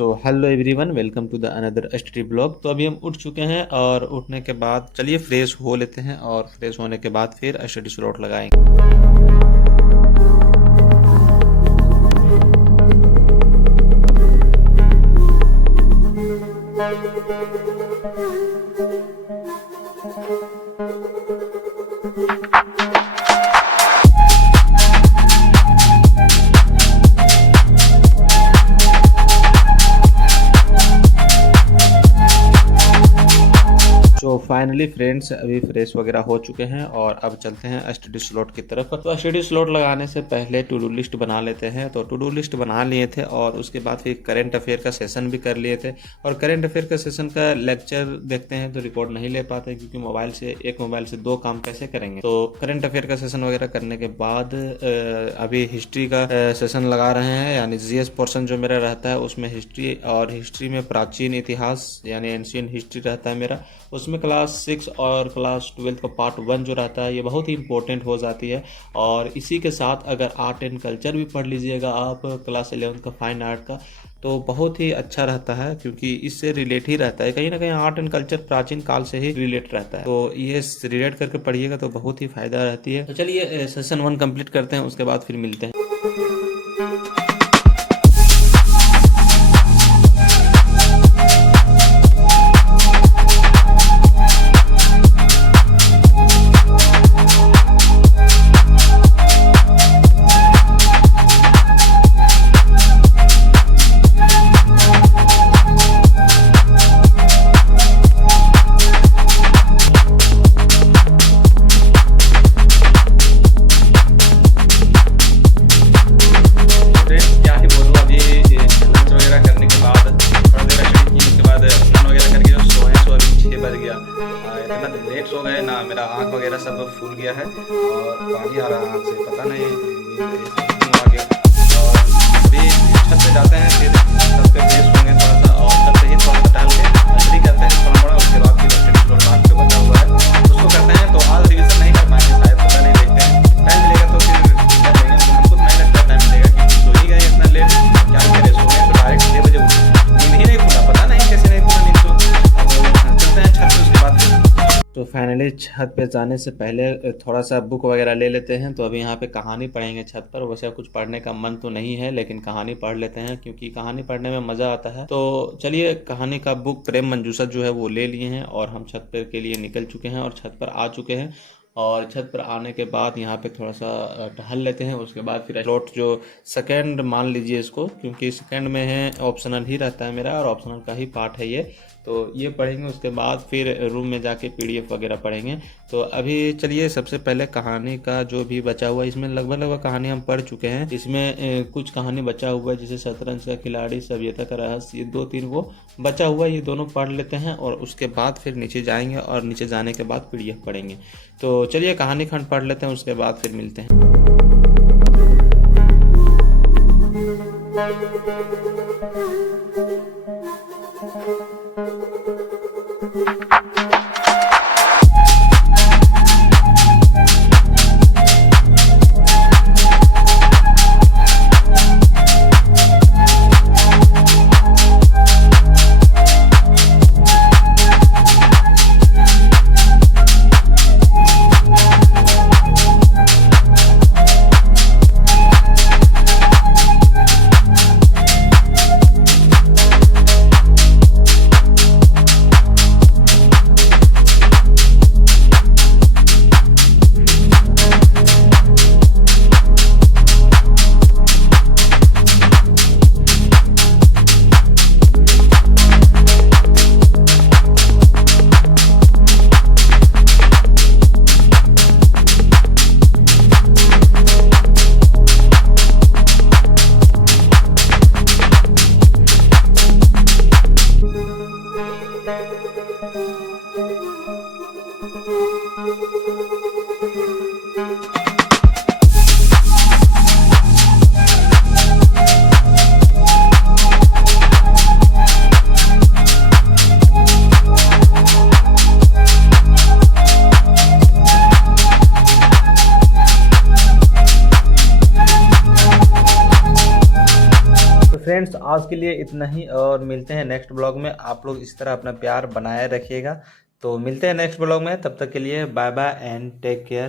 So hello everyone, welcome to the another study blog. तो अभी हम उठ चुके हैं और उठने के बाद चलिए फ्रेश हो लेते हैं और फ्रेश होने के बाद फिर स्टडी स्लॉट लगाएंगे। तो फाइनली फ्रेंड्स अभी फ्रेश वगैरह हो चुके हैं और अब चलते हैं स्टडी स्लॉट की तरफ। तो स्टडी स्लॉट लगाने से पहले टू डू लिस्ट बना लेते हैं। तो टू डू लिस्ट बना लिए थे और उसके बाद फिर करंट अफेयर का सेशन भी कर लिए थे। और करंट अफेयर का सेशन का लेक्चर देखते हैं तो रिकॉर्ड नहीं ले पाते क्योंकि एक मोबाइल से दो काम कैसे करेंगे। तो करंट अफेयर का सेशन वगैरह करने के बाद अभी हिस्ट्री का सेशन लगा रहे हैं, यानी जीएस पोर्शन जो मेरा रहता है उसमें हिस्ट्री, और हिस्ट्री में प्राचीन इतिहास यानी एंशियंट हिस्ट्री रहता है मेरा। उसमें क्लास 6 और क्लास 12 का पार्ट 1 जो रहता है ये बहुत ही इंपॉर्टेंट हो जाती है। और इसी के साथ अगर आर्ट एंड कल्चर भी पढ़ लीजिएगा आप क्लास 11 का फाइन आर्ट का, तो बहुत ही अच्छा रहता है क्योंकि इससे रिलेट ही रहता है। कहीं ना कहीं आर्ट एंड कल्चर प्राचीन काल से ही रिलेट रहता है, तो ये रिलेट करके पढ़िएगा तो बहुत ही फायदा रहती है। तो चलिए सेशन 1 कंप्लीट करते हैं, उसके बाद फिर मिलते हैं। इतना लेट सो गए ना, मेरा आँख वगैरह सब फूल गया है और पानी आ रहा है आँख से, पता नहीं आ गया। और अभी छत पे जाते हैं, फिर छत पे फ्रेश होंगे थोड़ा सा और छत पे ही थोड़ा सा टहल के स्टडी करते हैं थोड़ा मोड़ा। उसके बाद फिर स्टडी स्लॉट लास्ट पे बचा हुआ है उसको करते हैं। तो आज रिविजन नहीं कर पाएंगे शायद, पता नहीं, देखते हैं टाइम मिलेगा तो फिर कर लेंगे। हमको नहीं लगता टाइम मिलेगा क्योंकि सो ही गए इतना लेट, क्या करें, सो गए तो डायरेक्ट 6 बजे नींद ही नहीं खुला, पता नहीं कैसे नहीं खुला नींद। तो चलते हैं छत पे, उसके बाद तो फाइनली छत पे जाने से पहले थोड़ा सा बुक वगैरह ले लेते हैं। तो अभी यहाँ पे कहानी पढ़ेंगे छत पर। वैसे कुछ पढ़ने का मन तो नहीं है लेकिन कहानी पढ़ लेते हैं क्योंकि कहानी पढ़ने में मज़ा आता है। तो चलिए कहानी का बुक प्रेम मंजूषा जो है वो ले लिए हैं और हम छत पर के लिए निकल चुके हैं और छत पर आ चुके हैं। और छत पर आने के बाद यहाँ पे थोड़ा सा टहल लेते हैं। उसके बाद फिर स्लॉट जो सेकंड मान लीजिए इसको, क्योंकि सेकंड में है ऑप्शनल ही रहता है मेरा और ऑप्शनल का ही पार्ट है ये, तो ये पढ़ेंगे। उसके बाद फिर रूम में जाके पीडीएफ वगैरह पढ़ेंगे। तो अभी चलिए सबसे पहले कहानी का जो भी बचा हुआ है, इसमें लगभग कहानी हम पढ़ चुके हैं। इसमें कुछ कहानी बचा हुआ है जैसे शतरंज का खिलाड़ी, सभ्यता का रहस्य, ये 2-3 वो बचा हुआ है, ये दोनों पढ़ लेते हैं और उसके बाद फिर नीचे जाएंगे और नीचे जाने के बाद पीडीएफ पढ़ेंगे। तो चलिए कहानी खंड पढ़ लेते हैं, उसके बाद फिर मिलते हैं। फ्रेंड्स आज के लिए इतना ही, और मिलते हैं नेक्स्ट ब्लॉग में। आप लोग इस तरह अपना प्यार बनाए रखिएगा। तो मिलते हैं नेक्स्ट ब्लॉग में, तब तक के लिए bye bye and take care.